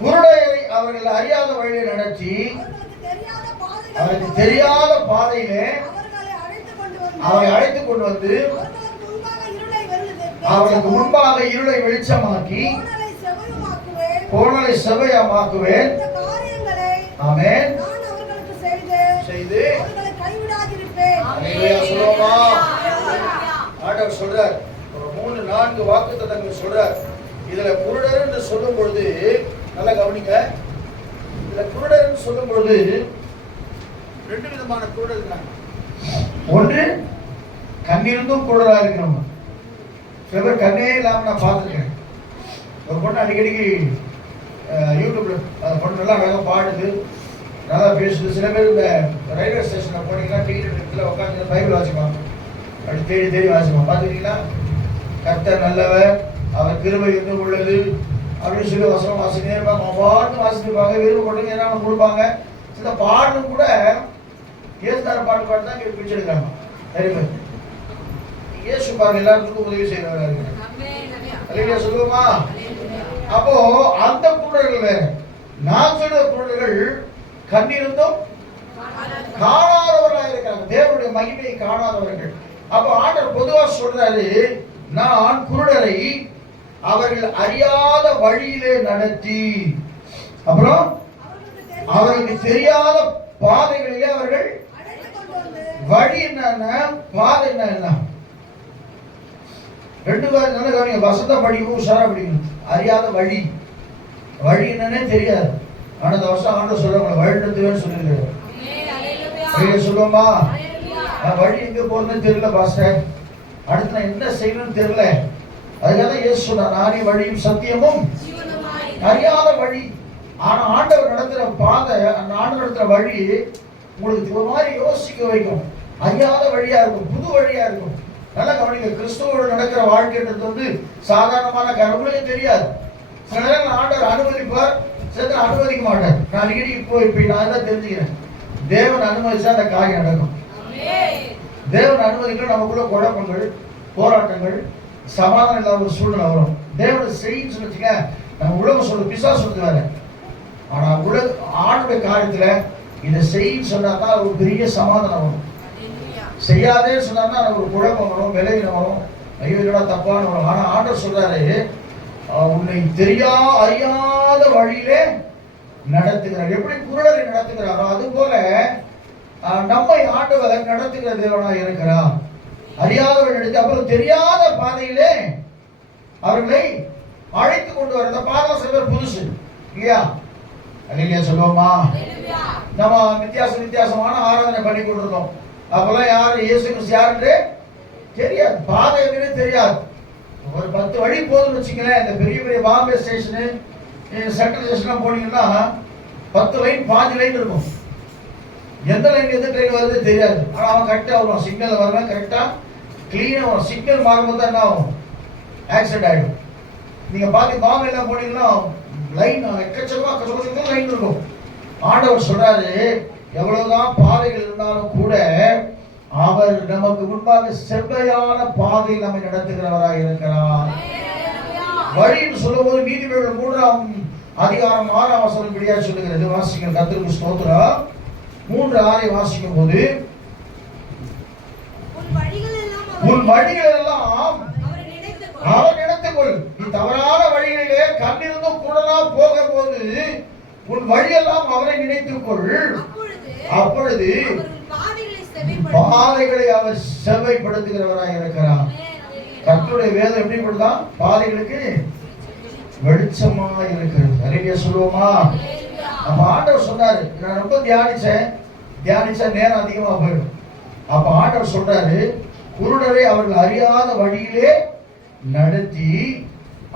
குருடரை அவர்கள் அறியாத வழியை நடத்தி அவருக்கு தெரியாத பாதையிலே அவரை அழைத்துக் கொண்டு வந்து அவர்களுக்கு முன்பாக இருளை வெளிச்சமாக்கி கோணலை செவ்வையமாக்குவேன். ஆமென். செய்து சொல்லுவோமா? ஆண்டவர் சொல்றார், ஒரு 3-4 வாக்குத்தத்தங்கள் சொல்றார். இதுல குருடர் என்று சொல்லும் பொழுது நல்லா கவனிங்க. இதுல குருடர் என்று சொல்லும் பொழுது 2 விதமான குருடர் இருக்காங்க. ஒன்று கண்ணிருந்தும் குருடரா இருக்கிறவங்க. சில பேர் கண்ணே இல்லாம நான் பார்த்துருக்கேன். ஒரு பொண்ணு அடிக்கடிக்கு யூடியூப்ல பொண்ணு நல்லா அழகாக பாடுது, நல்லா பேசுது. சில பேர் இந்த ரயில்வே ஸ்டேஷனில் போனீங்கன்னா டிக்கெட் இடத்துல உட்காந்து பைபிள் வாசிப்பாங்க, அப்படி தேடி தேடி வாசிப்பாங்க. பார்த்துக்கிட்டீங்கன்னா கர்த்தர் நல்லவர், அவர் கிருபை எங்கும் உள்ளது அப்படின்னு சொல்லி வசனம் வாசினே இருப்பாங்க. அவங்க பாட்டு வாசிப்பாங்க, விருப்பப்பட்டு என்ன கொடுப்பாங்க. சில பாடலும் கூட இயேசுதார பாட்டு தான் இங்கே பிடிச்சி எடுக்கிறாங்க. நிறைய பேர் இயேசு பாருங்க எல்லாருக்கும் உதவி செய்யறவராக இருக்கிறார். சொல்லுவோமா? அப்போ அந்த குருடர்கள் வேற. நான் சொல்ற குருடர்கள் கண்ணிருந்தும் காணாதவர்களாக இருக்கிறாங்க, தேவனுடைய மகிமையை காணாதவர்கள். அப்போ ஆண்டவர் பொதுவா சொல்றாரு, நான் குருடரை அவர்கள் அறியாத வழியிலே நடத்தி, அப்புறம் அவர்களுக்கு தெரியாத பாதைகளிலே அவர்கள் வழி என்ன பாதை என்ன 2 பேர் நல்ல கவனிங்க. வசந்த படிக்கும் உஷாரா படிக்கணும். அறியாத வழி, வழி என்னன்னே தெரியாது. ஆனா இந்த வருஷம் ஆண்டு சொல்ல வழிநடத்துவேன்னு சொல்லியிருக்காரு. சொல்லுவோமா? வழி எங்க போறதுன்னு தெரியல பாஸ்டர், அடுத்து நான் என்ன செய்யணும்னு தெரியல. அதுக்காக இயேசு சொன்னார், நானே வழியும் சத்தியமும் அறியாத வழி. ஆனா ஆண்டவர் நடத்துற பாதை, அந்த ஆண்டவர் நடத்துற வழி உங்களுக்கு ஒரு மாதிரி யோசிக்க வைக்கும். அறியாத வழியா இருக்கும், புது வழியா இருக்கும். நல்லா கவனிங்க. கிறிஸ்துவோடு நடக்கிற வாழ்க்கைன்றது சாதாரணமான உங்களுக்கு தெரியாது. சில நேரங்கள் ஆண்டவர் அனுமதிப்பார், சில அனுமதிக்க மாட்டார். நான் அடிக்கடி இப்போ நான் தான் தெரிஞ்சுக்கிறேன், தேவன் அனுமதிச்சா அந்த காரியம் நடக்கும். தேவன் அனுமதிக்க நமக்குள்ள குழப்பங்கள், போராட்டங்கள், சமாதானம் இல்லாத ஒரு சூழ்நிலை வரும். தேவன் செய்யின்னு சொல்லிச்சுங்க, நம்ம உலகம் சொல்றது பிசாசு சொல்றது வேற. ஆனா ஆண்டுடைய காரியத்துல இதை செய்யின்னு சொன்னா ஒரு பெரிய சமாதானம் வரும். செய்யாதே சொன்னா ஒரு குழப்பம் வரும், விளைவினம் வரும், ஐயோ இல்லடா தப்பான வரும். ஆனா ஆண்டவர் சொல்றாரு, உன்னை அறியாத வழியிலே நடத்துகிறார். எப்படி குருடரை நடத்துகிறாரோ அது போல நம்மை ஆண்டவர் நடத்துகிற தேவனாக இருக்கிறார். அறியாதவர்கள் எடுத்து அப்புறம் தெரியாத பாதையிலே அவர்களை அழைத்து கொண்டு வர. இந்த பாதை சில பேர் புதுசு இல்லையா? அல்லேலூயா சொல்லுவோமா? நம்ம வித்தியாசமான ஆராதனை பண்ணி கொண்டிருக்கோம். அப்பெல்லாம் யாரு இயேசு கிறிஸ்து யாருன்னு தெரியாது, பாதை எதுன்னு தெரியாது. ஒரு 10 வழி போதும்னு வச்சுங்களேன். இந்த பெரிய பெரிய பாம்பே ஸ்டேஷனு, சென்ட்ரல் ஸ்டேஷன்லாம் போனீங்கன்னா 10 லைன் 5 லைன் இருக்கும். எந்த லைன் எந்த ட்ரெயின் வருது தெரியாது. ஆனால் அவன் கரெக்டாக வருவான், சிக்னல் வருவேன் கரெக்டாக கிளீனாக வரும். சிக்னல் மாறும்போது தான் என்ன ஆகும்? ஆக்சிடென்ட் ஆகிடும். நீங்கள் பார்த்து பாம்பேலாம் போனீங்கன்னா லைன் எக்கச்சக்கமாக லைன் இருக்கும். ஆண்டவர் சொல்றாரு, எவ்வளவுதான் பாதைகள் இருந்தாலும் கூட அவர் நமக்கு முன்பாக செவ்வையான பாதை நம்மை நடத்துகிறவராக இருக்கிறார். வழின்னு சொல்லும் போது நீதிமொழிகள் 3ஆம் அதிகாரம் 6ஆம் வசனம் இப்படியா சொல்லுகிறது. வாசிக்க கர்த்தருக்கு ஸ்தோத்திரம். 3:6 வாசிக்கும் போது, உன் வழிகள் எல்லாம் அவர் நினைத்துக்கொள், நீ தவறான வழிகளிலே கண்ணிருந்தும் குருடனா போக போது உன் வழியெல்லாம் அவரை நினைத்துக்கொள், அப்பொழுது பாதைகளை அவர் செவ்வைப்படுத்துகிறவராக இருக்கிறார். கர்த்தருடைய வேதம் எப்படி படுதா? பாதைகளுக்கு வெளிச்சமா இருக்கிறது. நிறைய சொல்லுவோமா? அப்ப ஆண்டவர் சொன்னாரு, நான் ரொம்ப தியானிச்சா நேரம் அதிகமா போயிடும். அப்ப ஆண்டவர் சொல்றாரு, குருடரை அவர்கள் அறியாத வழியிலே நடத்தி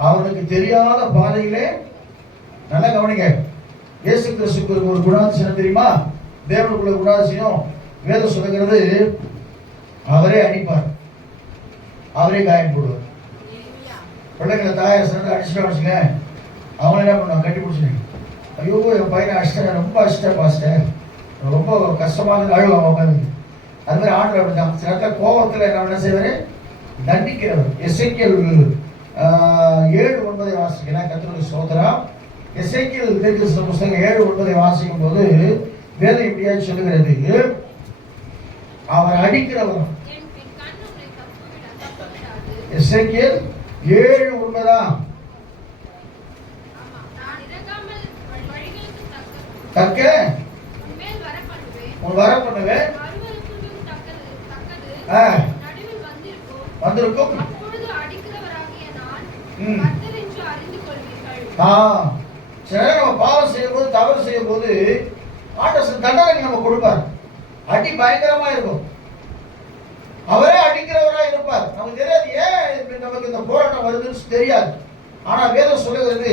அவனுக்கு தெரியாத பாதையிலே. நல்லா கவனிங்க. இயேசு கிறிஸ்துவுக்கு ஒரு குணாதிசயம் தெரியுமா? தேவனுக்குள்ள குணாதிசயம் வேதம் சொல்லுகிறது, அவரே அடிப்பார், அவரே காயம் போடுவார். பிள்ளைங்களை தாயார் சேர்ந்து அடிச்சுட்டு வச்சுங்க, அவங்க என்ன பண்ணுவாங்க? கட்டி பிடிச்சிங்க, ஐயோ என் பையனை அடிச்சிட்டேன், ரொம்ப அடிச்சிட்டேன் பாஸ்டர், ரொம்ப கஷ்டமாக அழுவாங்க உட்காந்து. அது மாதிரி ஆண்டு அப்படிதான். சில இடத்துல கோபத்தில் என்ன செய்வாரு? தண்டிக்கிறவர். எசேக்கியேல் 7:9 வாசிக்கலாம். கர்த்தருக்கு ஸ்தோத்திரம். எசேக்கியேல் தீர்க்கதரிசன புத்தகம் 7:9 வாசிக்கும் போது வேதம் இப்படியாக சொல்லுகிறது, அவர் அடிக்கிறவர். எசேக்கியேல் 7:9 தக்க வர பண்ணுவேன், வந்திருக்கும். சில நம்ம பாவம் செய்யும் போது, தவறு செய்யும் போது ஆண்டவர் தண்டனை நம்ம கொடுப்பார். அடி பயங்கரமா இருக்கும். அவரே அடிக்கிறவரா இருப்பார். நமக்கு தெரியாது ஏன் நமக்கு இந்த போராட்டம் வருதுன்னு தெரியாது. ஆனா வேதம் சொல்லுகிறது,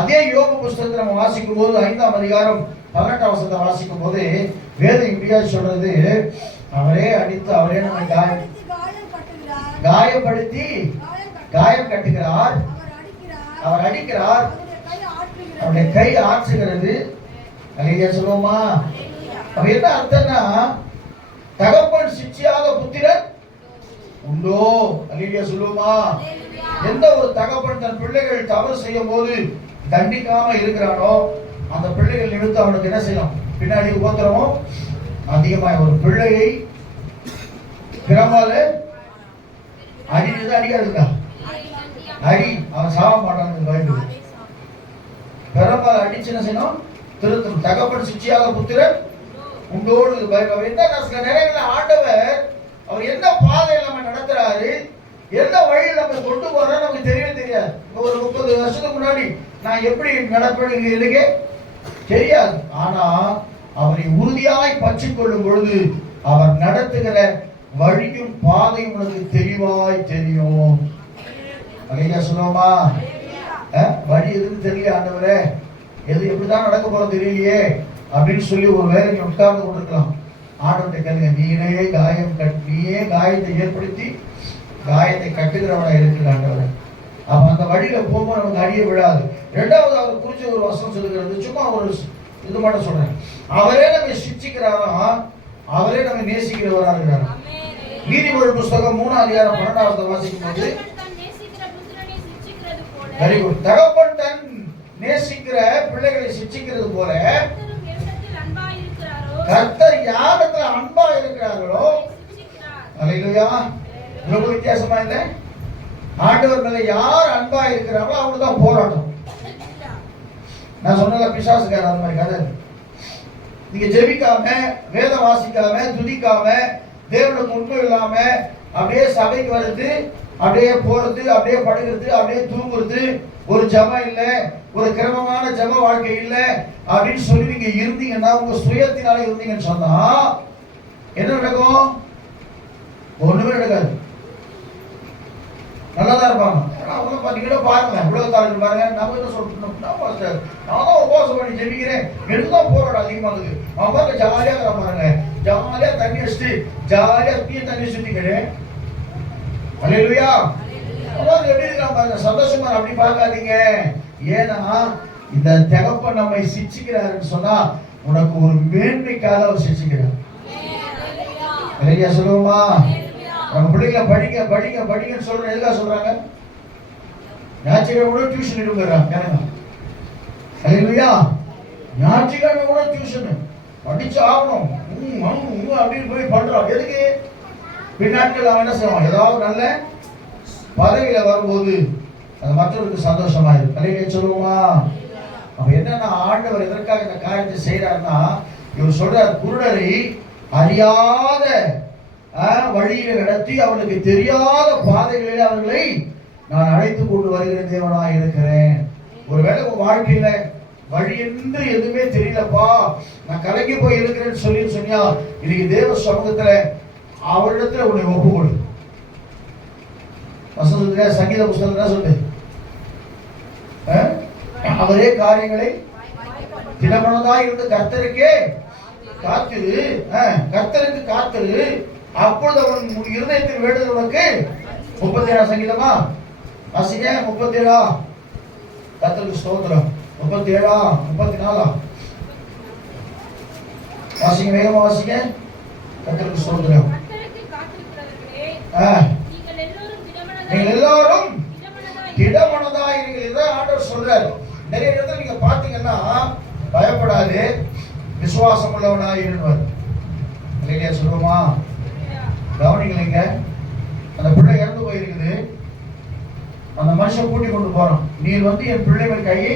அதே யோபு புஸ்தகத்தை நம்ம வாசிக்கும் போது 5ஆம் அதிகாரம் 18ஆம் வசனத்தை வாசிக்கும் போது வேதம் இப்படியா சொல்றது, அவரே அடித்து அவரே நம்மை காயப்படுத்தி காயம் கட்டுகிறார், அவர் அடிக்கிறார், அவருடைய கை ஆற்றுகிறது. அலையா சொல்லுவோமா? அப்ப என்ன அர்த்தம்னா, தகப்பன் சிட்சியாத புத்திரன் உண்டோ? அலையா சொல்லுவோமா? எந்த ஒரு தகப்பன் தன் பிள்ளைகள் தவறு செய்யும் போது தண்டிக்காம இருக்கிறானோ அந்த பிள்ளைகள் நிமித்தம் அவனுக்கு என்ன செய்யணும்? பின்னாடி உபத்திரமும் அதிகமாக. ஒரு பிள்ளையை பிரமால அடிச்சுதான் அடிக்காதுக்கா, அடி அவன் சாக மாட்டான். பயந்து பெரும்பால் அடிச்சு என்ன செய்யணும்? திருத்தம். தகப்பன் சிட்சியாக புத்திரன் உண்டோடு பயம். என்ன சில நேரங்களில் ஆண்டவர் அவர் எந்த பாதையில் நம்ம நடத்துறாரு, எந்த வழியில் நம்ம கொண்டு போறோம் நமக்கு தெரியவே தெரியாது. ஒரு 30 வருஷத்துக்கு முன்னாடி நான் எப்படி நடப்பேன் எனக்கு தெரியாது. ஆனா அவரை உறுதியாய் பற்றி கொள்ளும் பொழுது அவர் நடத்துகிற வழியும் பாதையும் உனக்கு தெளிவாய் தெரியும். அலையா சொல்லுவோமா? வழி எதுன்னு தெரியல ஆண்டவரே, எது எப்படிதான் நடக்க போறது தெரியலையே அப்படின்னு சொல்லி ஒரு வேலை நீ உட்கார்ந்து கொண்டிருக்கலாம். ஆண்டவர்கிட்ட கேளுங்க, நீயே காயத்தை ஏற்படுத்தி காயத்தை கட்டுகிறவனா இருக்கிற ஆண்டவர். அப்ப அந்த வழியில போகும்போது நமக்கு அடிய விழாது. இரண்டாவது அவர் குறிச்ச ஒரு வசனம் சொல்லுகிறது, சும்மா ஒரு இது மட்டும் சொல்றேன், அவரே நம்ம சிட்சிக்கிறாரா, அவரே நம்ம நேசிக்கிறவரா இருக்கிறார். நீதிமொழிகள் புஸ்தகம் 3ஆம் அதிகாரம் 12ஆம் வசனத்தை வாசிக்கும் போது, வெரி குட், தகப்பன் தன் நேசிக்கிற பிள்ளைகளை சிட்சிக்கிறது போல கர்த்தர் யாரிடத்துல அன்பா இருக்கிறார்களோ, அல்லேலூயா, ரொம்ப வித்தியாசமா இல்லை. ஆண்டவர் மேல யார் அன்பா இருக்கிறாங்களோ அவங்க தான் போராட்டம். நான் சொன்னல பிசாசுக்கார அந்த மாதிரி கதை. நீங்க ஜெபிக்காம, வேதம் வாசிக்காம, துதிக்காம, தேவனுக்கு உண்மை இல்லாம அப்படியே சபைக்கு வருது, அப்படியே போறது, அப்படியே படுகிறது, அப்படியே தூங்குறது, ஒரு ஜெபம் இல்லை, ஒரு கிரமமான ஜெப வாழ்க்கை இல்லை அப்படின்னு சொல்லி நீங்க இருந்தீங்கன்னா, உங்க சுயத்தினால இருந்தீங்கன்னு சொன்னா என்ன நடக்கும்? ஒண்ணுமே நடக்காது. நல்லாதான் இருப்பாங்க. அவங்க நீங்களே பாருங்க, உலகத்தாளர்கள் பாருங்க. நம்ம என்ன சொல்றோம், நான் தான் உபவாசம் பண்ணி ஜெபிக்கிறேன், எனக்குதான் போராட்டம் அதிகமாகுது. அவன் பாருங்க ஜாலியா இருக்கிற பாருங்க, ஜாலியா தண்ணி வச்சுட்டு ஜாலியா தண்ணி சுத்திக்கிறேன். அல்லேலூயா. எப்படி இருக்கான் பாருங்க, சந்தோஷமா அப்படி பார்க்காதீங்க. ஏன்னா இந்த தகப்பன் நம்மை சிட்சிக்கிறாருன்னு சொன்னா உனக்கு ஒரு மேன்மைக்காக அவர் சிட்சிக்கிறார். அல்லேலூயா சொல்லுவோமா? நம்ம பிள்ளைகளை படிக்க படிக்க படிக்கன்னு சொல்ற எதுக்காக சொல்றாங்க? ஞாயிற்றுக்கிழமை கூட டியூஷன் எடுக்கிறாங்க. அல்லேலூயா. ஞாயிற்றுக்கிழமை கூட டியூஷன் படிச்சு ஆகணும் அப்படின்னு போய் பண்றோம். எதுக்கு? பின்னாட்கள் அவன் என்ன செய்வான்? ஏதாவது நல்ல பதவியில வரும்போது அது மற்றவருக்கு சந்தோஷமா இருக்கு. அல்லேலூயா சொல்லுவோமா? அப்ப என்னன்னா, ஆண்டவர் எதற்காக இந்த காரியத்தை செய்யறாருன்னா, இவர் சொல்றார், குருடரை அறியாத வழியில நடத்தி அவனுக்கு தெரியாத பாதைகளில் அவர்களை நான் அழைத்து கொண்டு வருகிற தேவனாய் இருக்கிறேன். ஒருவேளை உங்க வாழ்க்கையில வழி என்று எதுவுமே தெரியலப்பா, நான் கலங்கி போய் இருக்கிறேன்னு சொன்னியா, இன்னைக்கு தேவ சமூகத்துல அவரிடத்துல உன்னை ஒப்புக்கொடு. வசனத்துல சங்கீத புஸ்தகம் என்ன சொல்லு? அவரே காரியங்களை திடமனதாய் இருந்து கர்த்தருக்கே காத்திரு, கர்த்தருக்கு காத்திரு, அப்பொழுது அவன் இருதயத்தில் வேண்டுதல் உனக்கு. 37ஆம் சங்கீதமா வாசிங்க. 37 கர்த்தருக்கு ஸ்தோத்திரம். 37 34 வாசிங்க, வேகமா வாசிங்க. கர்த்தருக்கு ஸ்தோத்திரம். நீங்கள் எல்லாரும் திடமனதாய் இருங்கள். இதை ஆண்டவர் சொல்றாரு. நிறைய இடத்துல நீங்க பார்த்தீங்கன்னா பயப்படாது, விசுவாசம் உள்ளவனாக இருந்தவர் இல்லையா சொல்லுவோமா? கவனிக்கலைங்க, அந்த பிள்ளை இறந்து போயிருக்குது. அந்த மனுஷன் கூட்டி கொண்டு போறான். நீர் என் பிள்ளை மேல் கையை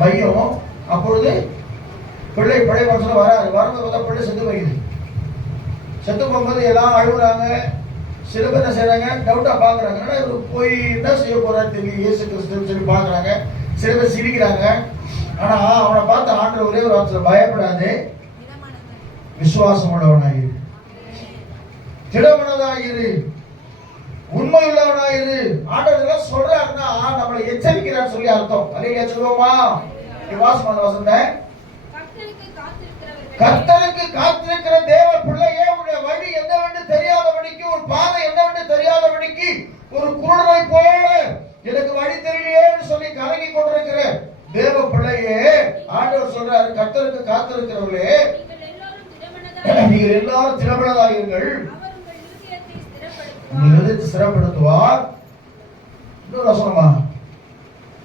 வையும். அப்பொழுது பிள்ளை பழைய வருஷம் வராது. வரும்போது பிள்ளை செத்து போயிடுது. செத்து போகும்போது எல்லாம் அழுகுறாங்க. சில பேர் என்ன செய்யறாங்க, டவுட்டா பாக்குறாங்க, இவர் போய் என்ன செய்ய போறாரு தெரியும், இயேசு கிறிஸ்து சொல்லி பாக்குறாங்க. சில பேர் சிரிக்கிறாங்க. ஆனா அவனை பார்த்து ஆண்டவர் ஒரே ஒரு வார்த்தை, பயப்படாது, விசுவாசம் உள்ளவனாயிரு, திடமனதாயிரு, உண்மை உள்ளவனாயிரு. ஆண்டவர் சொல்றாருன்னா நம்மளை எச்சரிக்கிறார் சொல்லி அர்த்தம். அல்லேலூயா சொல்லுவோமா? வாசமான வசந்த கர்த்தருக்கு காத்திருக்கிற தேவ பிள்ளையே, உன்னுடைய வழி என்னவென்று தெரியாதபடிக்கு, ஒரு பாதை என்னவென்று தெரியாதபடிக்கு, ஒரு குருடனை போல எனக்கு வழி தெரியலையேன்னு சொல்லி கலங்கி கொண்டிருக்கிற தேவ பிள்ளையே, ஆண்டவர் சொல்றாரு, கர்த்தருக்கு காத்திருக்கிறவர்களே, நீங்கள் எல்லாரும் திறமனதாயிருங்கள், இருதயத்தை ஸ்திரப்படுத்துவார். இன்னொரு வசனமா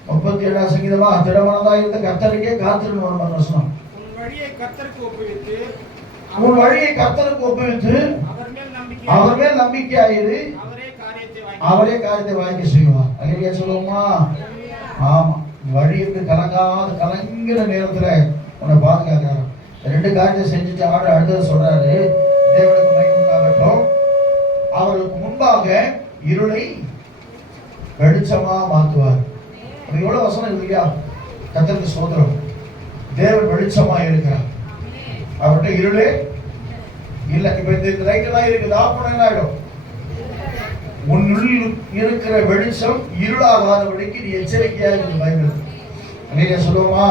37 சங்கீதமா, திடமனதாயிருந்த கர்த்தருக்கே காத்திருக்கணும் வசனம். உன் வழியை கர்த்தருக்கு ஒப்புவித்து அவர் மேல் நம்பிக்கையாயிரு, அவரே காரியத்தை வாங்கி செய்வார். அல்லேலூயா சொல்லுவோமா? ஆமா, வழிக்கு கலங்கிற நேரத்துல உன்னை பாதுகாக்கிறார். 2 காரியத்தை செஞ்சுட்டு ஆர்டர் அடுத்தது சொல்றாரு, தேவனுக்கு மகிமை உண்டாகட்டும், அவர்களுக்கு முன்பாக இருளை வெளிச்சமா மாற்றுவார். எவ்வளவு வசனம் இல்லையா? கர்த்தருக்கு ஸ்தோத்திரம். தேவன் வெளிச்சமா இருக்கிறார், அவர்கிட்ட இருளே இல்ல. இப்ப இந்த லைட் எல்லாம் இருக்குது, ஆஃப் பண்ண ஆயிடும். உன்னுள் இருக்கிற வெளிச்சம் இருளாகாதபடிக்கு நீ எச்சரிக்கையா இருக்கு. பைபிள் அல்லேலூயா சொல்லுவோமா?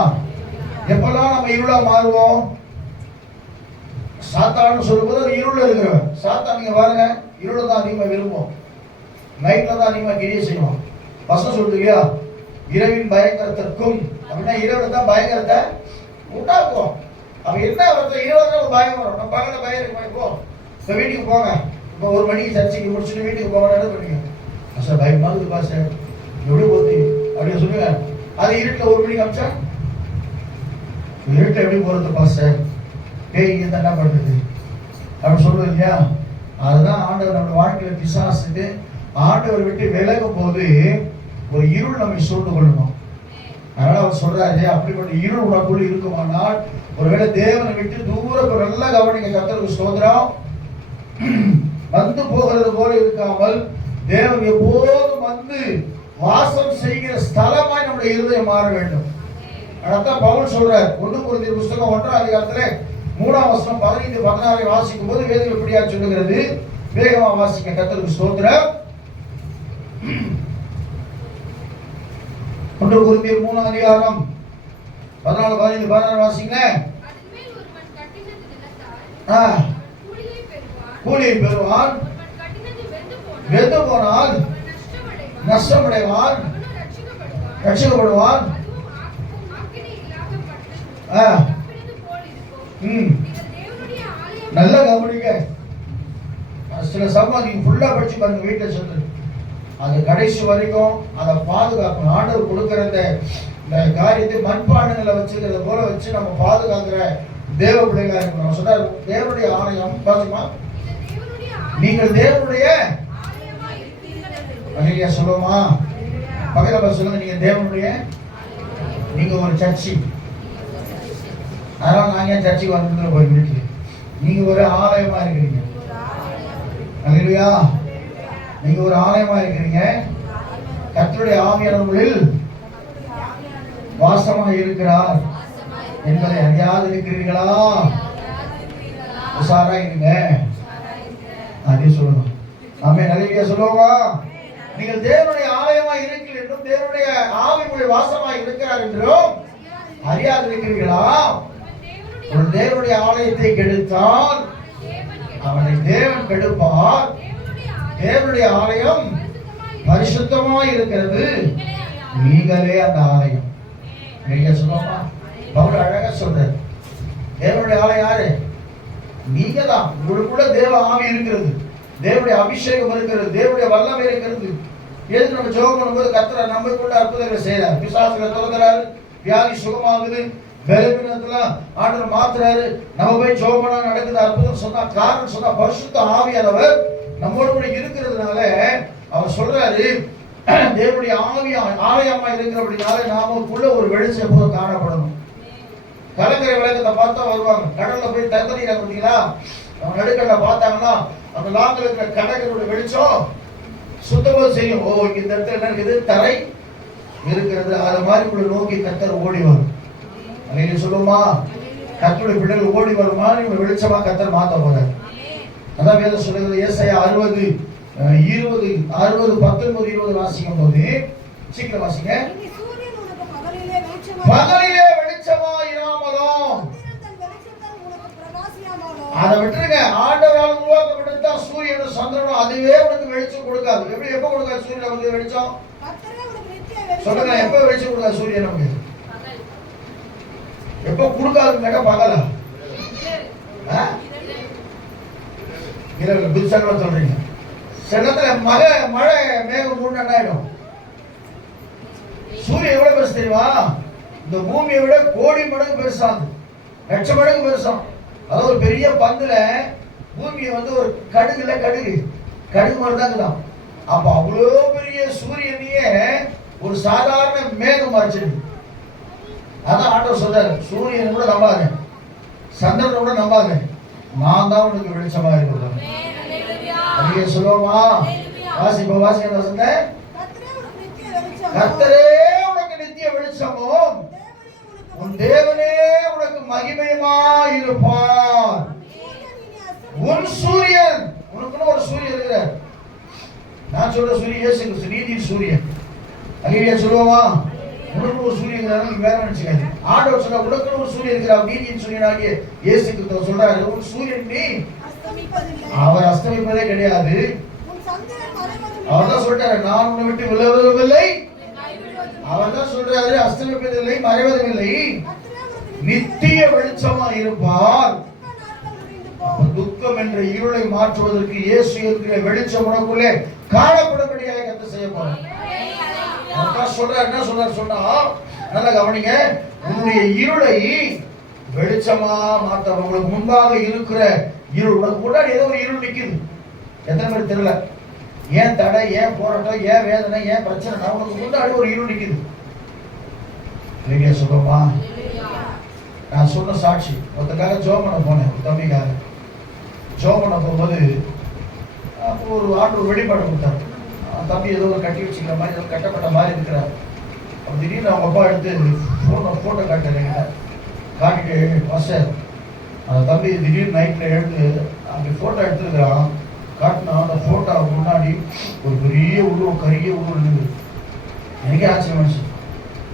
எப்பெல்லாம் நம்ம இருளா மாறுவோம்? சாத்தான்னு சொல்லும்போது அது இருள இருக்கிறவன். சாத்தான் நீங்க பாருங்க, இருள தான் அதிகமா விரும்புவோம், நைட்ல தான் அதிகமா கிரியை செய்வோம். வசனம் சொல்லுது இல்லையா, இரவின் பயங்கரத்திற்கும் அப்படின்னா இரவுல தான் பயங்கரத்தை உண்டாக்குவோம். அப்ப என்ன வருது, இரவுல ஒரு பயம் வரும். நம்ம பகல பயம் இருக்கு. இப்போ வீட்டுக்கு போங்க, இப்போ 1 மணிக்கு சர்ச்சைக்கு முடிச்சுட்டு வீட்டுக்கு போக பண்ணுங்க. சார் பயமா இருக்குப்பா சார், எப்படி போகுது அப்படின்னு சொல்லுங்க. அது இருட்டில் 1 மணிக்கு அமிச்சா இருட்டில் எப்படி போறதுப்பா சார், பேய் இங்கே என்ன பண்ணுறது அப்படின்னு சொல்லுவோம் இல்லையா? அதுதான் ஆண்டவர் நம்ம வாழ்க்கையில பிசாசுக்கு ஆண்டவர் விட்டு விலகும் போது ஒரு இருள் நம்மை சூழ்ந்து கொள்ளணும். அதனால அவர் சொல்றாரு, அப்படிப்பட்ட இருள் உனக்குள்ள இருக்குமானால், ஒருவேளை தேவனை விட்டு தூரம் நல்லா கவனிங்க. கர்த்தருக்கு ஸ்தோத்திரம். வந்து போகிறது போல இருக்காமல் தேவன் எப்போதும் வந்து வாசம் செய்கிற ஸ்தலமாய் நம்முடைய இருதயம் மாற வேண்டும். அதான் பவுல் சொல்றார், 1 கொரிந்தியர் புத்தகம் 1ஆம் அதிகாரத்திலே 3ஆம் வசனம் 15, 16 வாசிக்கும் போது வேதம் எப்படியா சொல்லுகிறது? வேகமா வாசிக்க. கர்த்தருக்கு ஸ்தோத்திரம். 1 கொரிந்தியர் 3ஆம் அதிகாரம் 14, 15, 16 வாசிங்க. கூலியை பெறுவான், வெந்து போனால் நஷ்டமடைவான், ரட்சிக்கப்படுவான். நல்ல கவனிக்க. சில சம்பவம் ஃபுல்லா படிச்சு பாருங்க, வீட்டில் சொல்லு. அது கடைசி வரைக்கும் அதை பாதுகாக்கணும். ஆண்டவர் கொடுக்கிற இந்த காரியத்தை மண்பாண்டங்களை வச்சுக்கிறத போல வச்சு நம்ம பாதுகாக்கிற தேவ பிள்ளைகளா இருக்கணும். சொன்னார், தேவனுடைய ஆலயம் பாத்தீங்களா, நீங்கள் தேவனுடைய அல்லேலூயா சொல்லுவோமா? பக்கத்துல சொல்லுங்க, நீங்க தேவனுடைய, நீங்க ஒரு சர்ச்சி. அதனால நாங்க சர்ச்சுக்கு வந்து போய் வீட்டுல நீங்க ஒரு ஆலயமா இருக்கிறீங்க. அல்லேலூயா, நீங்க ஒரு ஆலயமா இருக்கிறீங்க. கர்த்தருடைய ஆவியானவரில் வாசமா இருக்கிறார் என்பதை அறியாது இருக்கிறீர்களா? உசாரா இருங்க. அதே சொல்லணும். ஆமென். அல்லேலூயா சொல்லுவோமா? நீங்கள் தேவனுடைய ஆலயமா இருக்கிறீர்கள் என்றும் தேவனுடைய ஆவியுடைய வாசமா இருக்கிறார் என்றும் அறியாது இருக்கிறீர்களா? ஒரு தேவனுடைய ஆலயத்தை கெடுத்தால் அவனை தேவன் கெடுப்பார். தேவனுடைய ஆலயம் பரிசுத்தமாய் இருக்கிறது, நீங்களே அந்த ஆலயம். நீங்க சொல்லுவோமா? பவுல் அழகா சொல்றாரு, தேவனுடைய ஆலயம் யாரு? நீங்க தான். உங்களுக்குள்ள தேவ ஆவி இருக்கிறது, தேவனுடைய அபிஷேகம் இருக்கிறது, தேவனுடைய வல்லமை இருக்கிறது. எதுக்கு நம்ம ஜெபம் பண்ணும்போது கர்த்தர் நம்மளுக்குள்ள அற்புதங்களை செய்யறார், பிசாசுகளை துரத்துறாரு, வியாதி சுகமாகுது, பலவீனத்துல ஆண்டவர் மாத்துறாரு. நம்ம போய் ஜெபம் பண்ணா நடக்குது அற்புதம் சொன்னா காரணம் சொன்னா பரிசுத்த ஆவியானவர் நம்மோடு கூட இருக்கிறதுனால அவர் சொல்றாரு, தேவனுடைய ஆலயமா இருக்கிறபடினால நாமக்குள்ள ஒரு வெளிச்சம் எப்போதும் காணப்படணும். கலங்கரை விளக்கத்தை பார்த்தா வருவாங்க. கடல்ல போய் தண்ணீரை பார்த்தீங்களா, அவங்க நடுக்கல்ல பார்த்தாங்கன்னா அந்த லாங்கில் இருக்கிற கடற்கரையோட வெளிச்சம் சுத்தமா செய்யும். ஓ, இங்க இந்த இடத்துல என்ன இருக்குது, தரை இருக்கிறது. அது மாதிரி உள்ள நோக்கி கர்த்தர் ஓடி வரும். அன்னைக்கு சொல்லுமா, கர்த்தருடைய பிள்ளைகள் ஓடி வருமா, இவங்க வெளிச்சமா கர்த்தர் மாத்த போறார். அதான் வேதம் சொல்லுகிறது. ஏசாயா 60 20 60 19 20 வாசிக்கும் போது, சீக்கிரம் வாசிங்க. பகலிலே வெளிச்சமா இராமலும், அதை விட்டுருங்க. ஆண்டவரால் உருவாக்கப்பட்டதுதான் சூரியனும் சந்திரனும். அதுவே உனக்கு வெளிச்சம் கொடுக்காது. எப்படி எப்ப கொடுக்காது சூரியன் நமக்கு வெளிச்சம்? சொல்லுங்க, எப்ப வெளிச்சம் கொடுக்காது சூரியன் நமக்கு? எப்ப கொடுக்காதுன்னு பகலா இரவு புத்தகமா சொல்றீங்க. சிலத்துல மழை மேகம் மூணு என்ன ஆயிடும். சூரியன் எவ்வளவு பெருசு தெரியுமா? இந்த பூமியை விட கோடி மடங்கு பெருசாது, லட்சம் மடங்கு பெருசாம். அதாவது ஒரு பெரிய பந்துல பூமியை வந்து ஒரு கடுகு மாதிரி தான் இருக்குதான். அப்ப அவ்வளோ பெரிய சூரியனையே ஒரு சாதாரண மேகம் மறைச்சிருக்கு. அதான் ஆண்டவர் சொல்றாரு, சூரியன் கூட நம்பாத, சந்திரனை கூட நம்பாத, நான் தான் உனக்கு வெளிச்சமா இருக்கிறேன். நீங்க சொல்லுவோமா? வாசிப்ப வாசிக்க வசந்த, கர்த்தரே உனக்கு நித்திய வெளிச்சமும் உன் தேவனே உனக்கு மகிமையுமா இருப்பார். உன் சூரியன், உனக்குன்னு ஒரு சூரியன் இருக்கிறார். நான் சொல்ற சூரியன் இயேசு கிறிஸ்து, நீதியின் சூரியன். அல்லேலூயா சொல்லுவோமா? உனக்கு ஒரு சூரியன் இருக்கிறார், வேற நினைச்சுக்காது. ஆண்டவர் சொல்ற, உனக்குன்னு ஒரு சூரியன் இருக்கிறார், நீதியின் சூரியனாகிய இயேசு கிறிஸ்து சொல்றாரு, உன் சூரியன் நீ அவர் அஸ்தமிப்பதே கிடையாது. அவர் தான் சொல்றாரு, நான் உன்னை விட்டு விலகுவதும் இல்லை. அவர் தான் சொல்றாரு, அஸ்தமிப்பதில்லை, மறைவதுமில்லை, நித்திய வெளிச்சமா இருப்பார். துக்கம் என்ற இருளை மாற்றுவதற்கு இயேசு இருக்கிற வெளிச்சம் உனக்குள்ளே காணப்படும்படியாக கர்த்தர் செய்ய போறார். சொல்றாரு, என்ன சொல்றாரு சொன்னா, நல்ல கவனிங்க. உன்னுடைய இருளை வெளிச்சமா மாற்ற, உங்களுக்கு முன்பாக இருக்கிற இருள், உனக்கு முன்னாடி ஏதோ ஒரு இருள் நிக்குது. எத்தனை பேர் தெரியல? ஏன் தடை, ஏன் போராட்டம், ஏன் வேதனை, ஏன் பிரச்சனை? உனக்கு முன்னாடி ஒரு இருள் நிக்குது. இல்லையா சொல்லுமா? நான் சொன்ன சாட்சி, ஒருத்தக்காக ஜெபம் பண்ண போனேன், ஒரு தம்பிக்காக ஜெபம் பண்ண போகும்போது ஒரு ஆண்டு வெளிப்பாடு கொடுத்தாரு. தம்பி ஏதோ ஒரு கட்டி வச்சுக்கிற மாதிரி, ஏதோ கட்டப்பட்ட மாதிரி இருக்கிறார். திடீர்னு அவங்க அப்பா எடுத்து போட்டோ காட்டுறீங்க, காட்டிட்டு பாஸ்டர், அந்த தம்பி திடீர்னு நைட்டில் எழுந்து அப்படி ஃபோட்டோ எடுத்துருக்கிறான். காட்டினா அந்த ஃபோட்டோ முன்னாடி ஒரு பெரிய உருவம், கரிய உருவம் நின்று. எனக்கே ஆச்சரியம் ஆச்சு,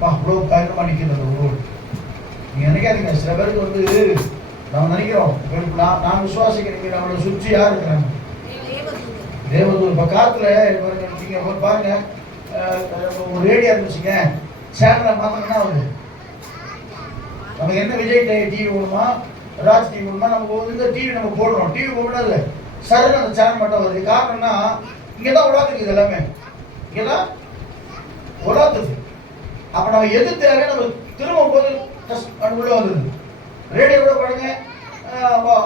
அவ்வளோ பயங்கரமாக நிற்கிது அந்த உருவம். நீங்கள் நினைக்காதீங்க, சில பேருக்கு வந்து நம்ம நினைக்கிறோம், நான் விசுவாசிக்கிறீங்க, நம்மளை சுற்றி யார் இருக்கிறாங்க? தேவதூர். இப்போ காற்றுல நீங்கள் பாருங்க, ஒரு ரேடியோ இருந்துச்சுங்க, சேனலை மாற்றினா வந்து நமக்கு என்ன விஜய் டிவி வேணுமா, ராஜ் டிவி வேணுமா, நம்ம இந்த டிவி நம்ம போடுறோம். டிவி போடல, சரண் அந்த சேனல் மட்டும் வருது. காரணம்னா இங்கே தான் உலாத்துருக்கு, எல்லாமே இங்கே தான் உலாத்துருக்கு. அப்போ நம்ம எது தேவை நம்ம திரும்ப போது உள்ள வந்துடுது. ரேடியோ கூட பாருங்க,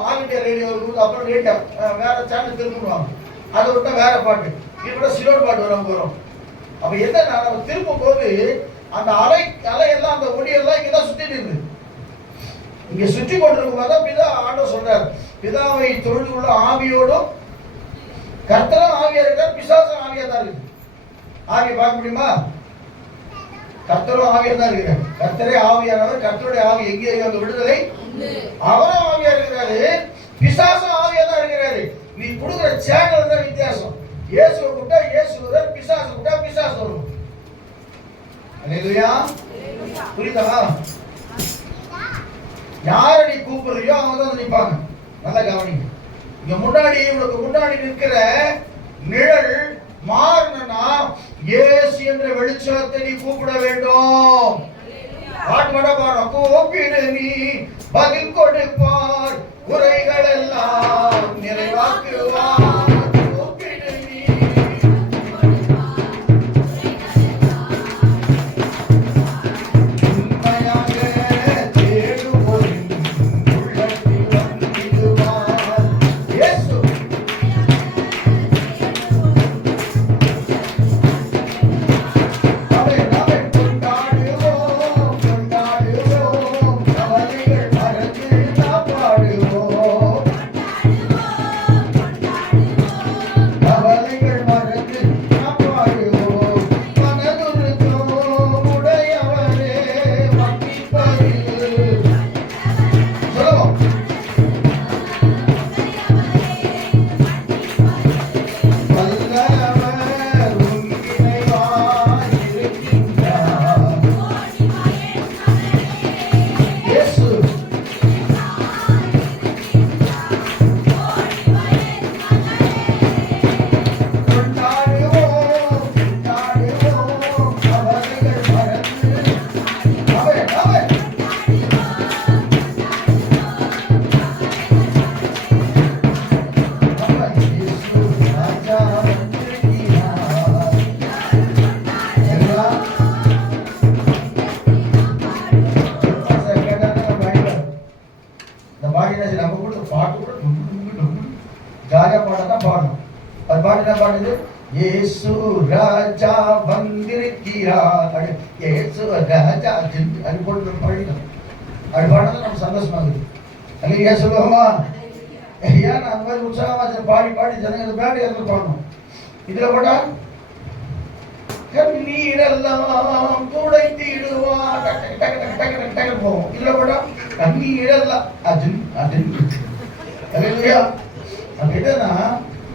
ஆல் இண்டியா ரேடியோ இருக்குது, அப்புறம் ரேடியோ வேற சேனல் திரும்பிடுவாங்க, அதை விட்டா வேற பாட்டு, இது கூட சிலோன் பாட்டு வரும். அப்போ என்னன்னா நம்ம திரும்பும் போது அந்த அலையெல்லாம், அந்த ஒளியெல்லாம் இங்கே தான் சுற்றிட்டு இருக்குது. இங்க சுற்றி கொண்டிருக்கும் போது பிதா ஆண்டவர் சொல்றார், பிதாவை தொழுது கொள்ள ஆவியோடும், கர்த்தரும் ஆவியா இருக்கார், பிசாசும் ஆவியா தான் இருக்கு. ஆவியை பார்க்க முடியுமா? கர்த்தரும் ஆவியா தான் இருக்கிறார். கர்த்தரே ஆவியானவர், கர்த்தருடைய ஆவி எங்கே இருக்கு விடுதலை, அவரும் ஆவியா இருக்கிறாரு, பிசாசும் ஆவியா தான் இருக்கிறாரு. நீ கொடுக்குற சேனல் தான் வித்தியாசம். இயேசுவை கூப்பிட்டா இயேசு வருவார், பிசாசு கூப்பிட்டா பிசாசு வரும். அல்லேலூயா. புரியுதா? யாரை நீ கூப்பிடுறியோ அவங்க தான் நிற்பாங்க. நல்லா கவனிங்க. இங்க முன்னாடி, உனக்கு முன்னாடி நிற்கிற நிழல் மாறணும்னா இயேசு என்ற வெளிச்சத்தை நீ கூப்பிட வேண்டும். பாட்டு பாட பாரு, கூப்பிடு நீ பதில் கொடுப்பார், குறைகள் எல்லாம் நிறைவாக்குவார். பாடுது, இயேசு ராஜா வந்திருக்கிறார், இயேசு ராஜா அது போட்டு பாடினோம். அது பாடுறது நம்ம சந்தோஷமா இருக்குது. அல்லையா சொல்லுவோமா? ஏன் அந்த மாதிரி உற்சாகமா பாடி பாடி ஜனங்க பேண்ட் எடுத்து பாடணும். இதுல போட்டா கண்ணீரெல்லாம் துடைத்திடுவான் போவோம். இதுல போட்டா கண்ணீரெல்லாம் அல்லேலூயா. அப்படின்னா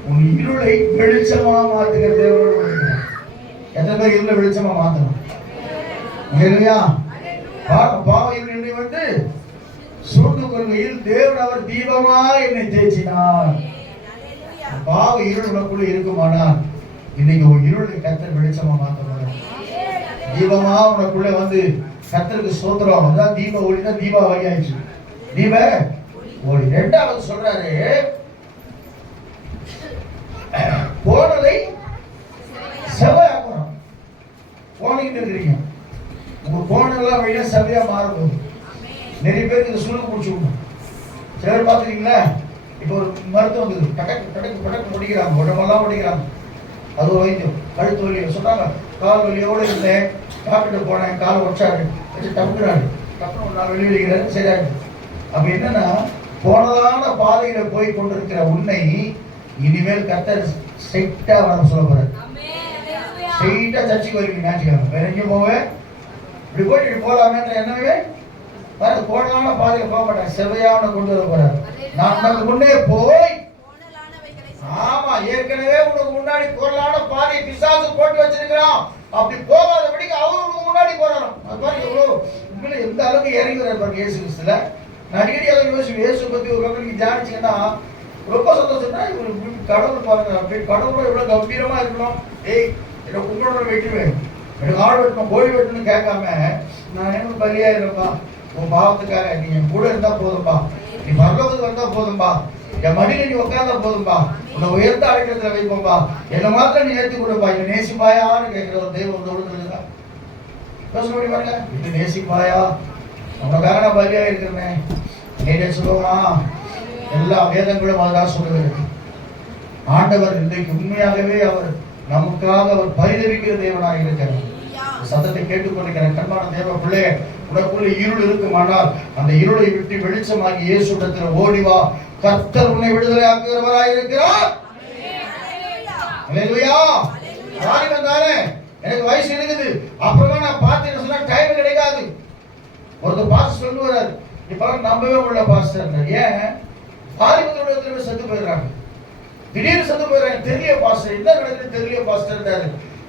உன் இருளை வெளிச்சமா மாத்துகிற தேவனோடு. எத்தனை பேர் இருளை வெளிச்சமா மாத்தணும்? அல்லேலூயா. பாவ இருள் என்னை வந்து சூழ்ந்து கொள்கையில் தேவன் அவர் தீபமா என்னை தேய்ச்சினார். பாவ இருள் உனக்குள்ள இருக்குமானால் இன்னைக்கு உன் இருளை கர்த்தர் வெளிச்சமா மாத்த தீபமா உனக்குள்ள வந்து கர்த்தருக்கு ஸ்தோத்திரம். அதான் தீப ஒளினா தீபாவளி ஆயிடுச்சு. தீப ஒளி. இரண்டாவது சொல்றாரு, கோணலை செவ்வாயாக்கணும். கோணிக்கிட்டு இருக்கிறீங்க, உங்க கோணெல்லாம் வழியா செவ்வையா மாறும்போது நிறைய பேருக்கு இந்த சுழுக்கு பிடிச்சி விடணும். சிலர் பார்த்துருக்கீங்களா? இப்போ ஒரு மருத்துவம் வந்தது, டக்கு டக்கு படக்கு முடிக்கிறாங்க, உடம்பெல்லாம் முடிக்கிறாங்க. அது ஒரு வைத்தியம். கழுத்து வலி சொன்னாங்க, கால் வலியோடு இருந்தேன், டாக்டர் போனேன், கால் உடச்சாரு, வச்சு டப்புறாரு, டப்புனு ஒரு நாள் வெளியே வைக்கிறாரு, சரியாயிடு. அப்ப என்னன்னா, போனதான பாதையில போய் கொண்டிருக்கிற உன்னை இனிமேல் கர்த்தர் ஸ்ட்ரைட்டா வர சொல்ல போறாரு. ஸ்ட்ரைட்டா சர்ச்சுக்கு வருவீங்க ஞாயிற்றுக்கிழமை, வேற எங்கேயும் போவேன், இப்படி போயிட்டு இப்படி போலாமேன்ற எண்ணமே வர. போனதான பாதையில போக மாட்டேன், செவ்வையான கொண்டு வர போறாரு. நான் உனக்கு முன்னே போய், ஆமா ஏற்கனவே உனக்கு முன்னாடி கோரலான பாதையை பிசாசு போட்டு வச்சிருக்கிறான். அப்படி போகாதபடிக்கு அவரு உனக்கு முன்னாடி போறாராம். அது மாதிரி எவ்வளவு உண்மையில எந்த அளவுக்கு இறங்கி வர்றாரு பாருங்க இயேசு கிறிஸ்துல. நான் அடிக்கடி அதை யோசிச்சு இயேசு பத்தி ஒரு கம்பெனிக்கு தியானிச்சீங்கன்னா ரொம்ப சந்தோஷம்னா, இவர் கடவுள் பாருங்க, அப்படி கடவுளோட எவ்வளவு கம்பீரமா இருக்கணும். ஏய் எனக்கு உங்களோட வெட்டுவேன், எனக்கு ஆடு வெட்டணும், கோழி வெட்டணும்னு கேட்காம, நான் எனக்கு பலியா இருப்பா, உன் பாவத்துக்காக நீ என் கூட இருந்தா போதும்பா, நீ பரலோகத்துக்கு வந்தா போதும்பா, என் மடியில நீ உட்கார்ந்தா போதும்பா, உன்னை உயர்ந்த அடைக்கலத்துல வைப்போம்பா, என்ன மாத்திரம் நீ ஏற்றி கொடுப்பா, என்ன நேசிப்பாயான்னு கேட்கிற ஒரு தெய்வம் வந்து விழுந்துருக்கா. யோசனை பண்ணி பாருங்க, என்ன நேசிப்பாயா, உனக்காக நான் பலியா இருக்கிறேன் நீ சொல்லுவா. எல்லா வேதங்களும் அதான் சொல்லுகிறது. ஆண்டவர் இன்றைக்கு உண்மையாகவே அவர் நமக்காக அவர் பரிதவிக்கிற தேவனாக இருக்கிறார். சத்தத்தை கேட்டுக்கொண்டிருக்கிற கண்பான தேவ பிள்ளையே, உனக்குள்ள இருள் இருக்குமானால் அந்த இருளை விட்டு வெளிச்சமாகி இயேசுவிடத்தில் ஓடி வா. கர்த்தர் உன்னை விடுதலை ஆக்குகிறவராய் இருக்கிறார். அல்லேலூயா. வாலிபன் தானே, எனக்கு வயசு இருக்குது, அப்புறமா நான் பார்த்தேன்னு சொன்னா டைம் கிடைக்காது. ஒருத்தர் பாஸ்டர் சொல்லுவார், இப்ப நம்பவே உள்ள பாஸ்டர். ஏன் வாலிபத்தோட செத்து போயிடுறாங்க, திடீர்னு செத்து போயிடுறாங்க. தெரியல பாஸ்டர், என்ன நடக்குது தெரியல பாஸ்டர்.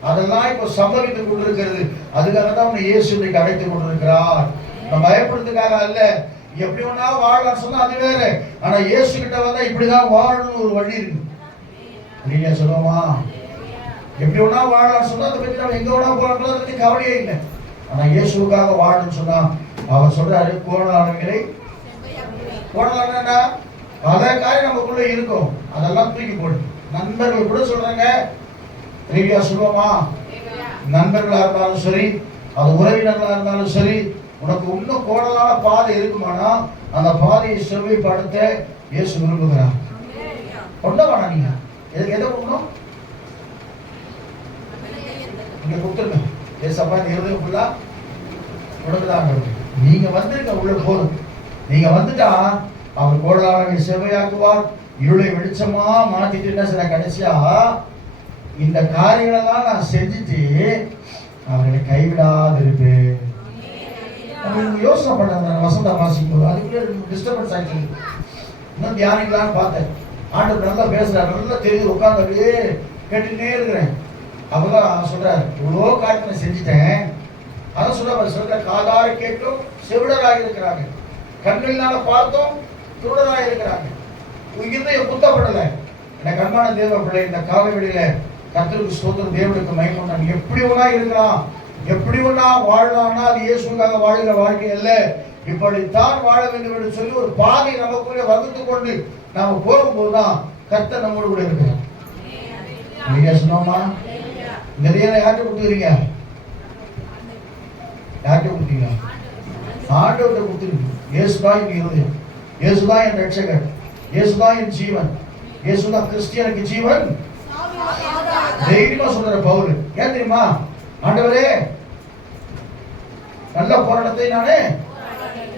அதெல்லாம் இப்ப சம்பவித்துக் கொண்டிருக்கிறது. அதுக்காக தான் உன்னை இயேசு இன்னைக்கு அழைத்துக் கொண்டிருக்கிறார். நம்ம பயப்படுறதுக்காக அல்ல. எப்படி ஒன்னா வாழலாம் சொன்னா அது வேற, ஆனா இயேசு கிட்ட வந்தா இப்படிதான் வாழணும்னு ஒரு வழி இருக்கு. நீங்க சொல்லுவோமா? எப்படி ஒன்னா வாழலாம் சொன்னா அதை பத்தி நம்ம எங்க வேணா போறோம், அதை பத்தி கவலையே இல்லை. ஆனா இயேசுக்காக வாழணும்னு சொன்னா அவர் சொல்றாரு, கோணலானவங்களை. கோணலானா பல காரியம் நமக்குள்ள இருக்கும், அதெல்லாம் தூக்கி போடு. நண்பர்கள் கூட சொல்றாங்க, ரீவியா சொல்லுவோமா? நண்பர்களா இருந்தாலும் சரி, அது உறவினர்களா இருந்தாலும் சரி, உனக்கு இன்னும் கோணலான பாதை இருக்குமானா அந்த பாதையை செவ்வைப்படுத்த இயேசு விரும்புகிறார். கொண்ட வேணா நீங்க எதுக்கு எதை கொடுக்கணும்? நீங்க கொடுத்துருங்க. ஏசப்பா இந்த இருதயம் ஃபுல்லா உனக்குதான். நீங்க வந்துருங்க, உள்ள போதும். நீங்க வந்துட்டா அவர் கோணலானவை செவ்வையாக்குவார், இருளை வெளிச்சமா மாத்திட்டு என்ன சில கடைசியா இந்த காரியங்களெல்லாம் நான் செஞ்சுட்டு அவர்களை கைவிடாது இருப்பேன். யோசனை பண்ண வசந்தா வாசிக்கும் போது அதுக்குள்ளே டிஸ்டர்பன்ஸ் ஆகிடுச்சு. இன்னும் தியானிக்கலான்னு பார்த்தேன். ஆண்டவர் நல்லா பேசுறாரு, நல்லா தெரியுது, உட்காந்து அப்படியே கேட்டுக்கிட்டே இருக்கிறேன். அப்பதான் சொல்றாரு, இவ்வளோ காரியத்தை செஞ்சுட்டேன். அதான் சொல்ற காதார கேட்டும் செவிடராக இருக்கிறாங்க, கண்களினால பார்த்தோம் திருடராக இருக்கிறாங்க, இருதயம் குத்தப்படலை. எனக்கு அன்பான தேவ பிள்ளை, இந்த காலவெளியில கர்த்தருக்கு ஸ்தோத்திரம், தேவனுக்கு மகிமை. எப்படி ஒன்னா இருக்கலாம், எப்படி ஒன்னா வாழலாம்னா அது இயேசுக்காக வாழ்கிற வாழ்க்கை அல்ல. இப்படித்தான் வாழ வேண்டும் என்று சொல்லி ஒரு பாதை நமக்குள்ளே வகுத்து கொண்டு நாம போகும்போதுதான் கர்த்தர் நம்மோடு கூட இருக்கிறார். நீங்க சொன்னோமா? இந்த தேவனை யார்கிட்ட கொடுத்துக்கிறீங்க? யார்கிட்ட கொடுத்தீங்க? ஆண்டவர்கிட்ட கொடுத்துருங்க. இயேசுதான் என் இருதயம், இயேசுதான் என் ரட்சகர், இயேசுதான் என் ஜீவன், இயேசுதான் கிறிஸ்டியனுக்கு ஜீவன். தைரியமா சொல்ற பவுல். ஏன் தெரியுமா? ஆண்டவரே, நல்ல போராட்டத்தை நானே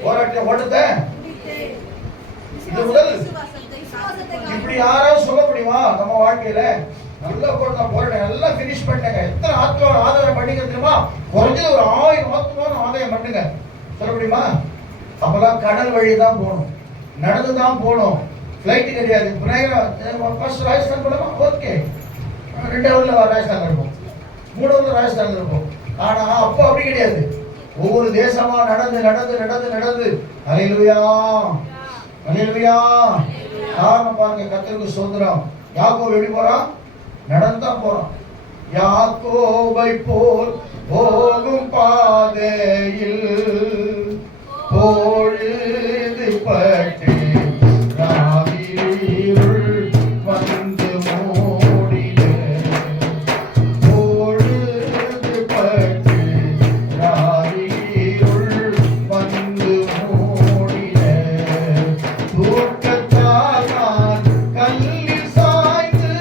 ஓட்டத்தை இது முதல். இப்படி யாராவது சொல்ல முடியுமா? நம்ம வாழ்க்கையில நல்ல போராட்டம் எல்லாம் பினிஷ் பண்ணிட்டேங்க. எத்தனை ஆத்மா ஆதாயம் பண்ணிக்க தெரியுமா? குறைஞ்சது ஒரு 1000 ஆத்மா ஆதாயம் பண்ணுங்க சொல்ல முடியுமா? அப்பெல்லாம் கடல் வழி தான் போகணும், நடந்து தான் போகணும், ஃபிளைட் கிடையாது. ஃபர்ஸ்ட் ராஜஸ்தான் போலாமா? ஓகே, 2 ஹவர்ல ராஜஸ்தான் இருப்போம், 3 ஹவர்ல ராஜஸ்தான் இருப்போம். ஆனா அப்போ அப்படி கிடையாது. ஒவ்வொரு தேசமா நடந்து நடந்து நடந்து நடந்து. அல்லேலூயா, அல்லேலூயா. காரணம் பாருங்க, கர்த்தருக்கு ஸ்தோத்திரம். யாக்கோபு எப்படி போறான்? நடந்துதான் போறான். யாக்கோபை போல் போகும் பாதையில் பொழுது பட்டு ராவிருள் வந்து மூடின. பொழுது பட்டு ராவிருள் வந்து மூடின. தூக்கத்தால் நான் கல்லில் சாய்ந்து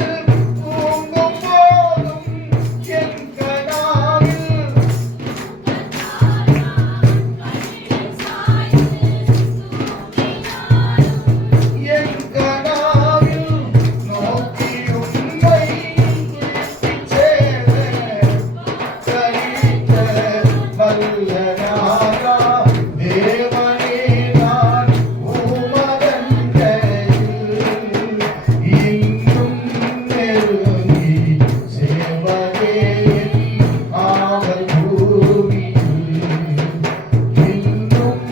தூங்கும் போதும் என் கனாவில் என் கனாவில் நோக்கி உம்மை துதித்துச் சேர கரித்த வல்லனாரா தேவனே, நான் உமதண்டையில் இன்னும் நெருங்கி சேவகே ஆவல் பூமியில். இன்னும்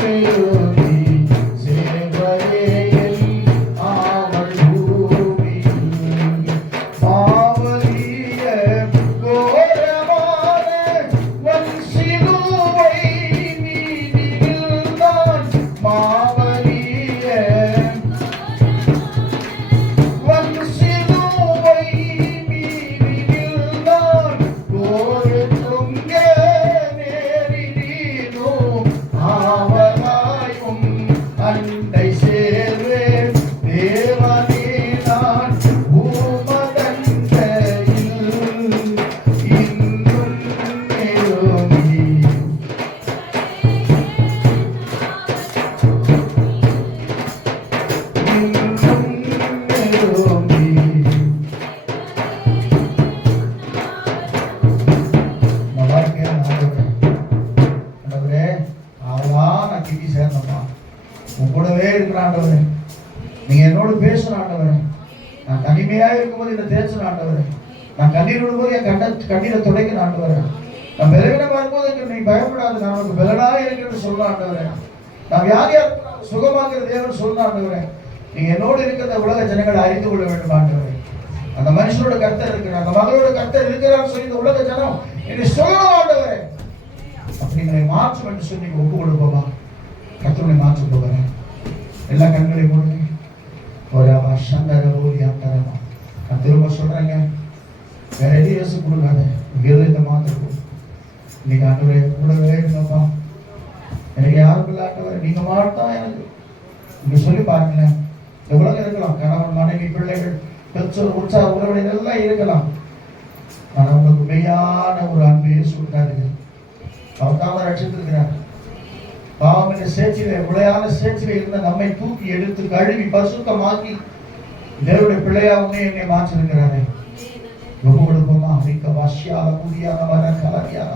நெருங்கி சேவகே ஆவல் பூமியில். மாவலிய கோரமான வன்சிலுவை மீதில்தான். மாவலிய வன்சிலுவை மீதில்தான். ஒரு துங்க நேரினோ ஆவலாயும் அண்டை சேர்வேன். தேவனே, நான் உமதண்டையில் இன்னும் நெருங்கி இன்னும் நெருங்கி. நம்ம வாழ்க்கையில ஆண்டவரே, ஆவலா நான் கிட்டி சேர்ந்தோம்மா, உன் கூடவே இருக்கிற ஆண்டவரே, நீங்க என்னோடு பேசுற ஆண்டவரே. நான் தனிமையா இருக்கும்போது என்னை தேய்ச்சுற ஆண்டவரே. நான் கண்ணீர் விடும்போது என் கண்ணீரை துடைக்கிற ஆண்டவரே. நான் பலவீனமா இருக்கும்போது நீ பயப்படாது, நான் உனக்கு பலனா இருக்கிறது சொல்ல ஆண்டவரே. நான் வியாதியா சுகமாக்குற தேவன் சொல்ல ஆண்டவரே. நீங்க என்னோடு இருக்கிற உலக ஜனங்களை அறிந்து கொள்ள வேண்டும் ஆண்டவரே. அந்த மனுஷனோட கர்த்தர் இருக்கிறார், அந்த மகளோட கர்த்தர் இருக்கிறான்னு சொல்லி இந்த உலக ஜனம் என்னை சொல்லணும் ஆண்டவரே. அப்படிங்களை மாற்றும் என்று சொல்லி ஒப்பு கொடுப்போமா? கர்த்தரை மாற்ற போகிறேன். எல்லா கண்களையும் மூடுங்க. ஒரு சந்தர ஓடி அந்தரமா. நான் திரும்ப சொல்றேங்க, வேற எதையும் யோசிச்சு கொடுக்காத, இருதயத்தை மாத்திருக்கும். இன்னைக்கு ஆண்டவரே கூடவே இருங்கப்பா. எனக்கு யாருக்கும் இல்லை ஆண்டவரே, நீங்க மாட்டோம் எனக்கு. நீங்க சொல்லி பாருங்களேன். எவ்வளவு இருக்கலாம், கணவன் மனைவி பிள்ளைகள் பெற்றோர் உற்சாக உறவுகள் எல்லாம் இருக்கலாம். ஆனா உங்களுக்கு மெய்யான ஒரு அன்பு இயேசு கொடுக்காதுங்க. அவர் தான் ரட்சித்திருக்கிறார். பாவம் என்ற சேற்றிலே, உளையான சேற்றிலே இருந்த நம்மை தூக்கி எடுத்து கழுவி பரிசுத்தமாக்கி தேவனுடைய பிள்ளையாவுமே என்னை மாற்றிருக்கிறாரே. ரொம்ப கொடுப்போமா? மிக்க வாசியாக புதியான வர கலரியாக